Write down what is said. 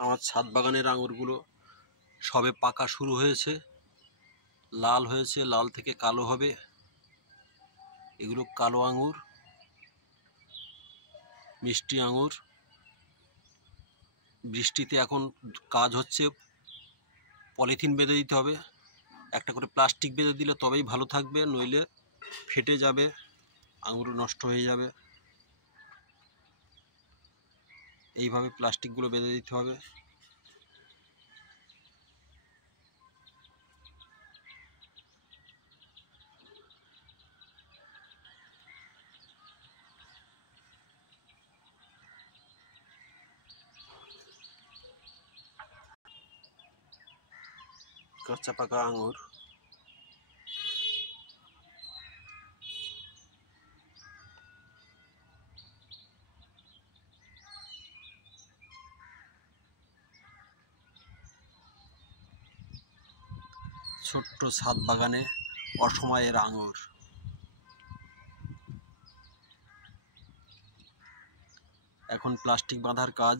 আমার ছাদ বাগানের আঙুরগুলো সবে পাকা শুরু হয়েছে, লাল হয়েছে, লাল থেকে কালো হবে। এগুলো কালো আঙুর, মিষ্টি আঙুর। বৃষ্টিতে এখন কাজ হচ্ছে, পলিথিন বেঁধে দিতে হবে, একটা করে প্লাস্টিক বেঁধে দিলে তবেই ভালো থাকবে, নইলে ফেটে যাবে, আঙুর নষ্ট হয়ে যাবে। এইভাবে প্লাস্টিকগুলো বেঁধে দিতে হবে। কাঁচা পাকা আঙুর। ছোট্ট ছাদ বাগানে অসময়ের আঙুর। এখন প্লাস্টিক বাঁধার কাজ।